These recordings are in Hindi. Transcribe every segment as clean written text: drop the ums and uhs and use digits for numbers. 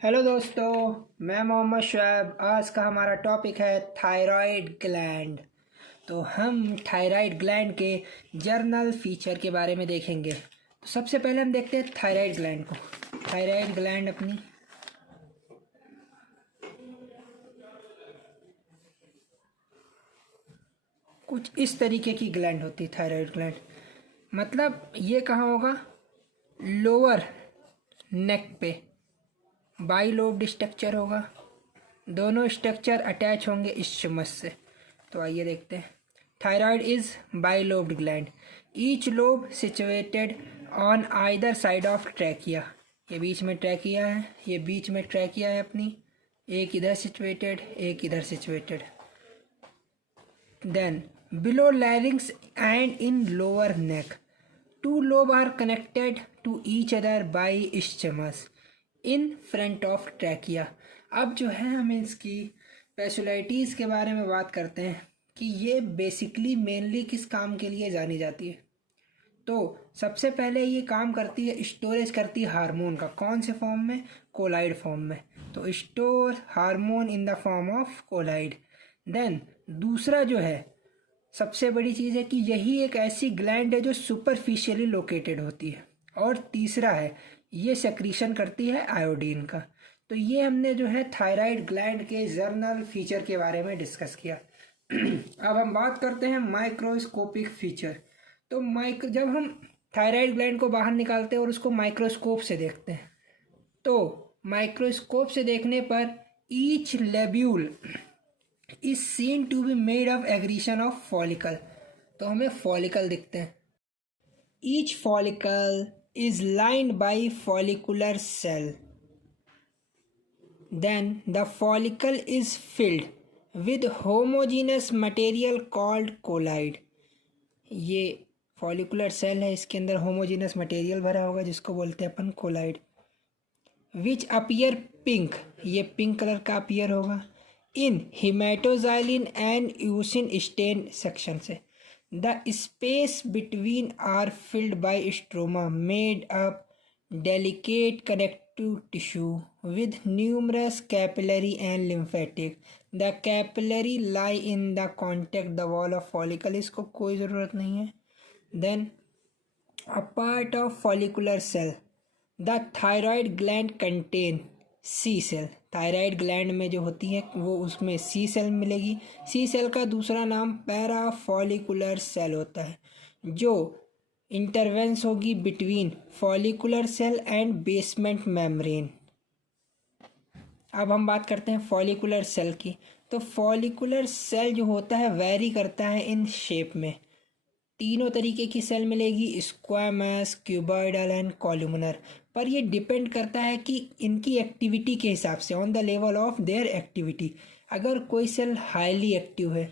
हेलो दोस्तों, मैं मोहम्मद शुएब। आज का हमारा टॉपिक है थायराइड ग्लैंड। तो हम थायराइड ग्लैंड के जर्नल फीचर के बारे में देखेंगे। तो सबसे पहले हम देखते हैं थायराइड ग्लैंड को। थायराइड ग्लैंड अपनी कुछ इस तरीके की ग्लैंड होती है। थायराइड ग्लैंड मतलब ये कहाँ होगा? लोअर नेक पे बाइलोब्ड स्ट्रक्चर होगा। दोनों स्ट्रक्चर अटैच होंगे इस्चमस से। तो आइए देखते हैं। Thyroid is bilobed gland, each lobe situated on either side of trachea. ये बीच में ट्रैकिया है, ये बीच में ट्रैकिया है अपनी। एक इधर सिचुएटेड, एक इधर situated. Then below larynx and in lower neck, two lobe are connected to each other by isthmus in front of trachea. अब जो है हम इसकी स्पेशलिटीज़ के बारे में बात करते हैं कि ये बेसिकली मेनली किस काम के लिए जानी जाती है। तो सबसे पहले ये काम करती है, स्टोरेज करती है हार्मोन का। कौन से फॉर्म में? कोलाइड फॉर्म में। तो store hormone in the form of colloid. Then दूसरा जो है, सबसे बड़ी चीज़ है कि यही एक ऐसी ग्लैंड है जो सुपरफिशियली लोकेटेड होती है। और तीसरा है, ये सेक्रीशन करती है आयोडीन का। तो ये हमने जो है थायराइड ग्लैंड के जर्नल फीचर के बारे में डिस्कस किया। अब हम बात करते हैं माइक्रोस्कोपिक फीचर। तो जब हम थायराइड ग्लैंड को बाहर निकालते हैं और उसको माइक्रोस्कोप से देखते हैं, तो माइक्रोस्कोप से देखने पर each lobule is seen to be made of aggregation of follicle. तो हमें फॉलिकल दिखते हैं। Each follicle is lined by follicular cell. Then the follicle is filled with homogeneous material called colloid. ये follicular cell है, इसके अंदर homogeneous material भरा होगा जिसको बोलते हैं अपन colloid, which appear pink, ये pink कलर का appear होगा in hematoxylin and eosin stain section से। The space between are filled by stroma made up delicate connective tissue with numerous capillary and lymphatic. The capillary lie in the contact the wall of follicle, इसको कोई ज़रूरत नहीं है। Then a part of follicular cell, the thyroid gland contain C cell. Thyroid gland में जो होती है वो उसमें सी सेल मिलेगी। सी सेल का दूसरा नाम पैराफॉलिकुलर सेल होता है, जो इंटरवेंस होगी between follicular cell and basement membrane. अब हम बात करते हैं फॉलिकुलर सेल की। तो फॉलिकुलर सेल जो होता है वेरी करता है इन शेप में। तीनों तरीके की सेल मिलेगी, स्क्वामस, क्यूबॉइडल एंड कॉलुमनर। पर ये डिपेंड करता है कि इनकी एक्टिविटी के हिसाब से, on the level of their activity. अगर कोई सेल हाईली एक्टिव है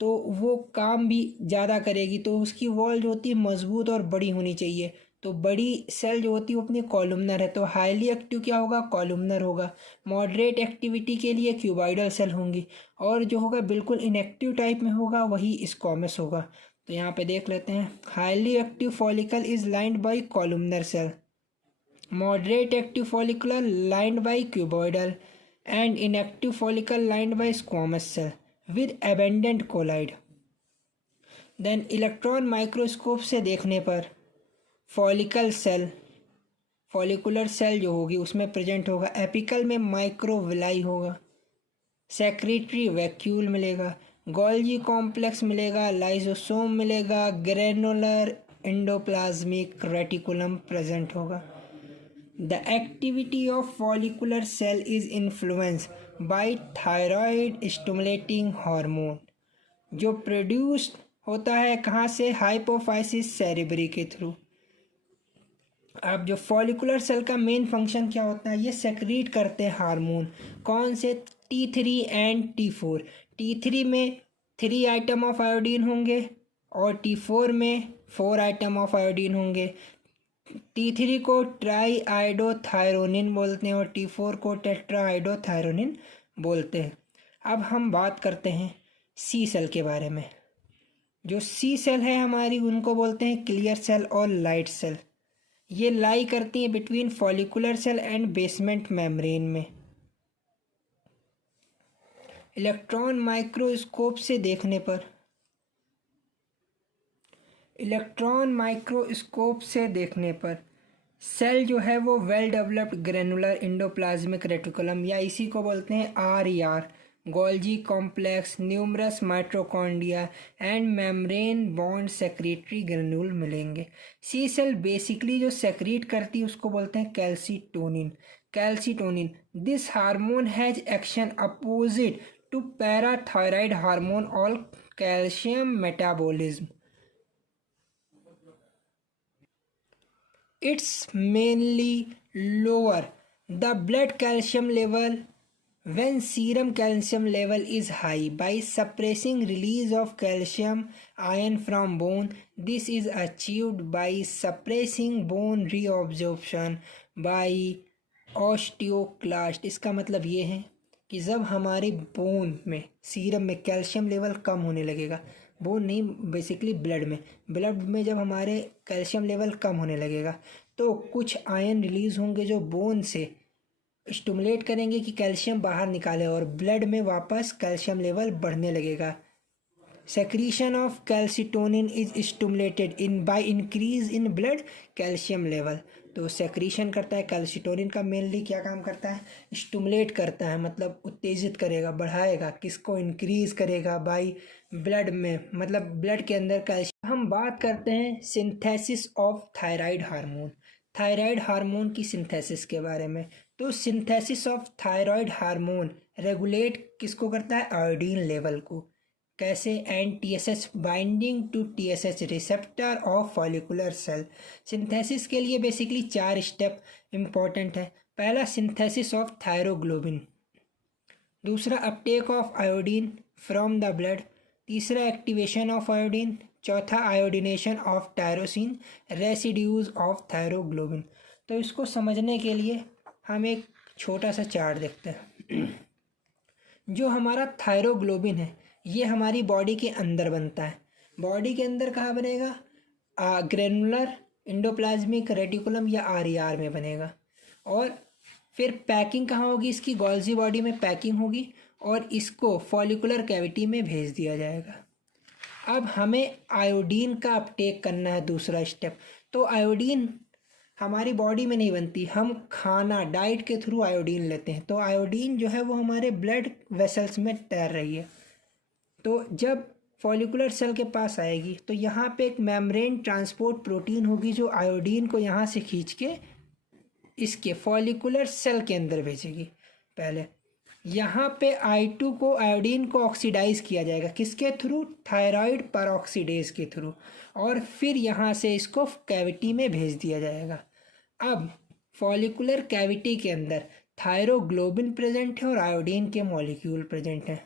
तो वो काम भी ज़्यादा करेगी, तो उसकी वॉल जो होती है मजबूत और बड़ी होनी चाहिए। तो बड़ी सेल जो होती है वो अपनी कॉलुमनर है, तो हाईली एक्टिव क्या होगा? कॉलुमनर होगा। मॉडरेट एक्टिविटी के लिए क्यूबॉइडल सेल होंगी, और जो होगा बिल्कुल इनएक्टिव टाइप में होगा वही स्क्वामस होगा। तो यहाँ पे देख लेते हैं। Highly active follicle is lined by columnar cell, moderate active follicular lined by cuboidal, and inactive follicle lined by squamous cell with abundant colloid. Then electron microscope से देखने पर फॉलिकल सेल, फॉलिकुलर सेल जो होगी उसमें प्रेजेंट होगा। एपिकल में माइक्रोविलाई होगा, सेक्रेटरी वैक्यूल मिलेगा, गोल्जी कॉम्प्लेक्स मिलेगा, लाइसोसोम मिलेगा, ग्रेनुलर एंडोप्लाज्मिक रेटिकुलम प्रेजेंट होगा। The activity of follicular cell is influenced by thyroid stimulating hormone, जो प्रोड्यूस होता है कहाँ से? हाइपोफाइसिस सेरेब्री के थ्रू। अब जो फॉलिकुलर सेल का मेन फंक्शन क्या होता है? ये सेक्रीट करते हैं हार्मोन। कौन से? T3 and T4। T3 में 3 आइटम ऑफ आयोडीन होंगे और T4 में 4 आइटम ऑफ आयोडीन होंगे। T3 को ट्राई आइडोथायरोनिन बोलते हैं और T4 को टेट्रा आइडोथायरोनिन बोलते हैं। अब हम बात करते हैं सी सेल के बारे में। जो सी सेल है हमारी, उनको बोलते हैं क्लियर सेल और लाइट सेल। ये लाई करती हैं between follicular cell and basement membrane में। इलेक्ट्रॉन माइक्रोस्कोप से देखने पर, इलेक्ट्रॉन माइक्रोस्कोप से देखने पर सेल जो है वो well developed granular endoplasmic reticulum, या इसी को बोलते हैं RER, Golgi complex, numerous mitochondria and membrane bound secretory granule मिलेंगे। सी सेल बेसिकली जो सेक्रीट करती है उसको बोलते हैं calcitonin. Calcitonin, this hormone has action opposite to parathyroid hormone और calcium metabolism. It's mainly lower the blood calcium level when serum calcium level is high by suppressing release of calcium ion from bone. This is achieved by suppressing bone reabsorption by osteoclast। इसका मतलब ये है कि जब हमारे बोन में, सीरम में कैल्शियम लेवल कम होने लगेगा, बोन नहीं बेसिकली ब्लड में जब हमारे कैल्शियम लेवल कम होने लगेगा तो कुछ आयन रिलीज होंगे जो बोन से स्टिमुलेट करेंगे कि कैल्शियम बाहर निकाले और ब्लड में वापस कैल्शियम लेवल बढ़ने लगेगा। Secretion of calcitonin is stimulated in by increase in blood calcium level. तो सेक्रीशन करता है कैल्सिटोनिन का, मेनली क्या काम करता है, स्टिमुलेट करता है, मतलब उत्तेजित करेगा, बढ़ाएगा, किसको, इंक्रीज करेगा बाय ब्लड में, मतलब ब्लड के अंदर कैल्शियम। हम बात करते हैं synthesis of thyroid hormone, thyroid hormone की सिंथेसिस के बारे में। तो synthesis of thyroid hormone regulate किसको करता है, आयोडीन लेवल को। कैसे, and TSH binding to TSH receptor of follicular cell. Synthesis के लिए बेसिकली 4 स्टेप इम्पॉर्टेंट है। पहला सिंथेसिस ऑफ थायरोग्लोबिन, दूसरा uptake of iodine from the blood, तीसरा एक्टिवेशन ऑफ आयोडीन, चौथा iodination of tyrosine residues of thyroglobin. तो इसको समझने के लिए हम एक छोटा सा चार्ट देखते हैं। जो हमारा थायरोग्लोबिन है ये हमारी बॉडी के अंदर बनता है। बॉडी के अंदर कहाँ बनेगा, ग्रेनुलर इंडोप्लाज्मिक रेटिकुलम या RER में बनेगा। और फिर पैकिंग कहाँ होगी इसकी, गोल्जी बॉडी में पैकिंग होगी और इसको फॉलिकुलर कैविटी में भेज दिया जाएगा। अब हमें आयोडीन का अपटेक करना है, दूसरा स्टेप। तो आयोडीन हमारी बॉडी में नहीं बनती, हम खाना, डाइट के थ्रू आयोडीन लेते हैं। तो आयोडीन जो है वो हमारे ब्लड वेसल्स में तैर रही है। तो जब फॉलिकुलर सेल के पास आएगी तो यहाँ पे एक मेम्ब्रेन ट्रांसपोर्ट प्रोटीन होगी जो आयोडीन को यहाँ से खींच के इसके फॉलिकुलर सेल के अंदर भेजेगी। पहले यहाँ पे I2 को, आयोडीन को ऑक्सीडाइज किया जाएगा, किसके थ्रू, थायराइड परऑक्सीडेज के थ्रू, और फिर यहाँ से इसको कैविटी में भेज दिया जाएगा। अब फॉलिकुलर कैविटी के अंदर थायरोग्लोबिन प्रेजेंट है और आयोडीन के मॉलिक्यूल प्रेजेंट हैं।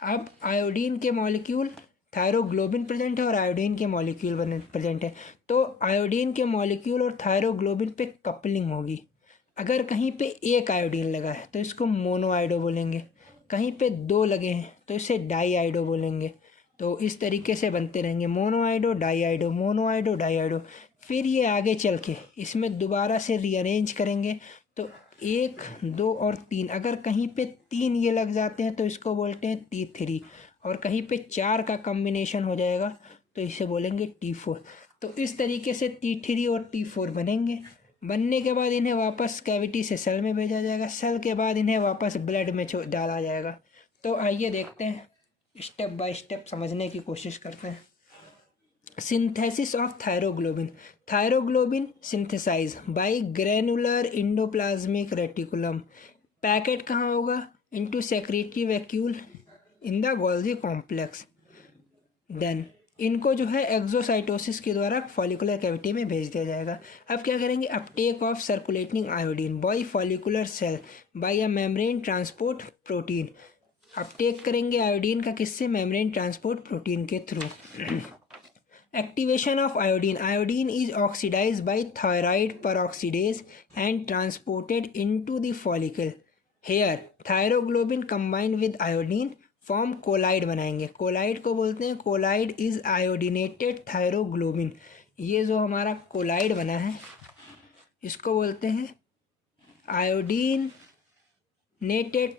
अब आयोडीन के मॉलिक्यूल, थायरोग्लोबिन प्रेजेंट है और आयोडीन के मॉलिक्यूल प्रेजेंट है। तो आयोडीन के मॉलिक्यूल और थायरोग्लोबिन पे कपलिंग होगी। अगर कहीं पे एक आयोडीन लगा है तो इसको मोनोआइडो बोलेंगे, कहीं पे 2 लगे हैं तो इसे डाईआइडो बोलेंगे। तो इस तरीके से बनते रहेंगे, मोनोआइडो डाईआइडो, मोनोआइडो डाईआइडो। फिर ये आगे चल के इसमें दोबारा से रीअरेंज करेंगे तो 1, 2 और 3, अगर कहीं पे 3 ये लग जाते हैं तो इसको बोलते हैं T3, और कहीं पे 4 का कॉम्बिनेशन हो जाएगा तो इसे बोलेंगे T4। तो इस तरीके से T3 और T4 बनेंगे। बनने के बाद इन्हें वापस कैविटी से सेल में भेजा जाएगा, सेल के बाद इन्हें वापस ब्लड में डाला जाएगा। तो आइए देखते हैं, स्टेप बाय स्टेप समझने की कोशिश करते हैं। Synthesis of thyroglobin, thyroglobin synthesize by granular endoplasmic reticulum. Packet कहाँ होगा, into secretory vacuole in the Golgi complex. Then इनको जो है एक्सोसाइटोसिस के द्वारा फॉलिकुलर कैविटी में भेज दिया जाएगा। अब क्या करेंगे, uptake of circulating iodine by follicular cell by a membrane transport protein. Uptake करेंगे आयोडीन का, किससे, मेम्ब्रेन ट्रांसपोर्ट प्रोटीन के through. Activation of iodine, iodine is oxidize by thyroid peroxidase and transported into the follicle. Here thyroglobin combined with iodine form colloid बनाएंगे। कोलाइड को बोलते हैं, कोलाइड इज आयोडिनेटेड थायरोग्लोबिन। ये जो हमारा कोलाइड बना है इसको बोलते हैं आयोडीनेटेड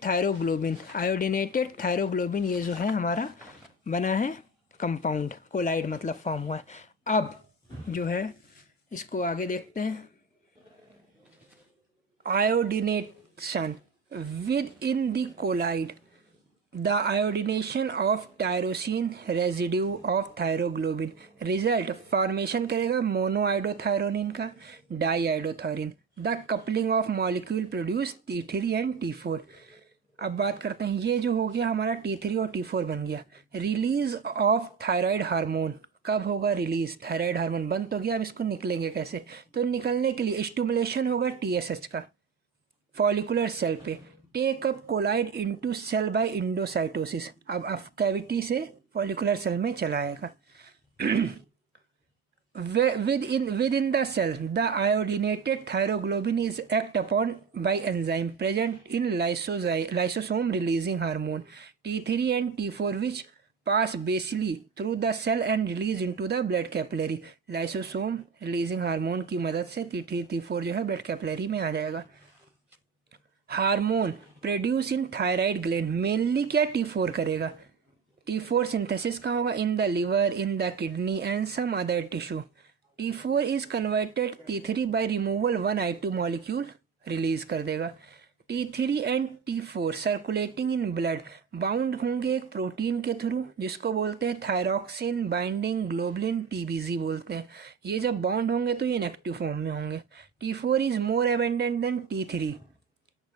थायरोग्लोबिन। आयोडीनेटेड थायरोग्लोबिन ये जो है हमारा बना है कंपाउंड, कोलाइड मतलब फॉर्म हुआ है। अब जो है इसको आगे देखते हैं। Iodination within the colloid, the iodination of tyrosine residue of thyroglobin result formation करेगा मोनोआइडोथायरोनिन का diiodothyronine. The coupling of molecule produce T3 and T4। अब बात करते हैं, ये जो हो गया हमारा T3 और T4 बन गया। रिलीज ऑफ थायराइड हार्मोन कब होगा रिलीज? थायराइड हार्मोन बंद तो गया, अब इसको निकलेंगे कैसे? तो निकलने के लिए स्टिमुलेशन होगा TSH का फॉलिकुलर सेल पे। Take up colloid into cell by endocytosis. अब कैविटी से फॉलिकुलर सेल में चला आएगा। within the cell, the iodinated thyroglobin is act upon by enzyme present in lysosome releasing hormone T3 and T4 which pass basally through the cell and release into the blood capillary। lysosome releasing hormone की मदद से T3 T4 जो है blood capillary में आ जाएगा। Hormone produce in thyroid gland mainly क्या T4 करेगा? T4 सिंथेसिस कहाँ होगा? In the liver, in the kidney and some other tissue. T4 is converted T3 by removal 1I2 molecule release कर देगा। T3 and T4 circulating in blood bound होंगे एक प्रोटीन के थ्रू जिसको बोलते हैं थायरॉक्सिन बाइंडिंग ग्लोबुलिन, TBG बोलते हैं। ये जब बाउंड होंगे तो ये इनएक्टिव फॉर्म में होंगे। T4 is more abundant than T3।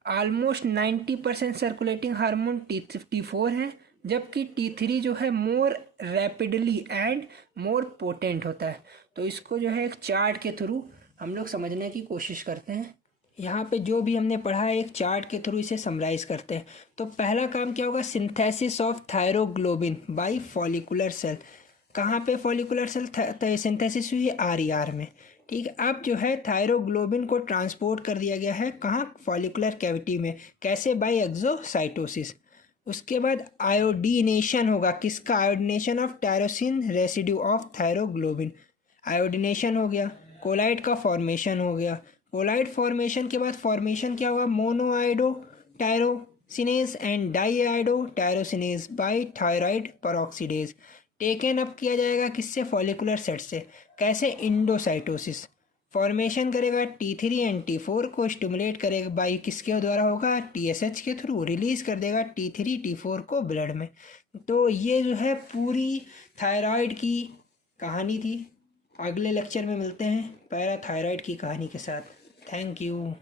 Almost 90% circulating hormone T4 है, जबकि T3 जो है more rapidly and more potent होता है। तो इसको जो है एक चार्ट के थ्रू हम लोग समझने की कोशिश करते हैं। यहाँ पे जो भी हमने पढ़ा है एक चार्ट के थ्रू इसे समराइज करते हैं। तो पहला काम क्या होगा? Synthesis of thyroglobin by follicular cell. कहाँ पे फॉलिकुलर सेल सिंथेसिस हुई है? RER में। ठीक है, अब जो है थायरोग्लोबिन को ट्रांसपोर्ट कर दिया गया है कहाँ? फॉलिकुलर कैविटी में। कैसे? By exocytosis. उसके बाद आयोडीनेशन होगा, किसका? Iodination of tyrosine residue of thyroglobin. Iodination हो गया, कोलाइड का फॉर्मेशन हो गया। कोलाइड फॉर्मेशन के बाद फॉर्मेशन क्या होगा? Monoiodo tyrosinase and diiodo tyrosinase by thyroid peroxidase. Taken up किया जाएगा किससे? फॉलिकुलर सेट से। कैसे? इंडोसाइटोसिस। फॉर्मेशन करेगा T3 एंड T4 को स्टिमुलेट करेगा बाई किसके द्वारा होगा? TSH के थ्रू। रिलीज कर देगा T3 T4 को ब्लड में। तो ये जो है पूरी थायराइड की कहानी थी। अगले लेक्चर में मिलते हैं पैराथायराइड की कहानी के साथ। Thank you.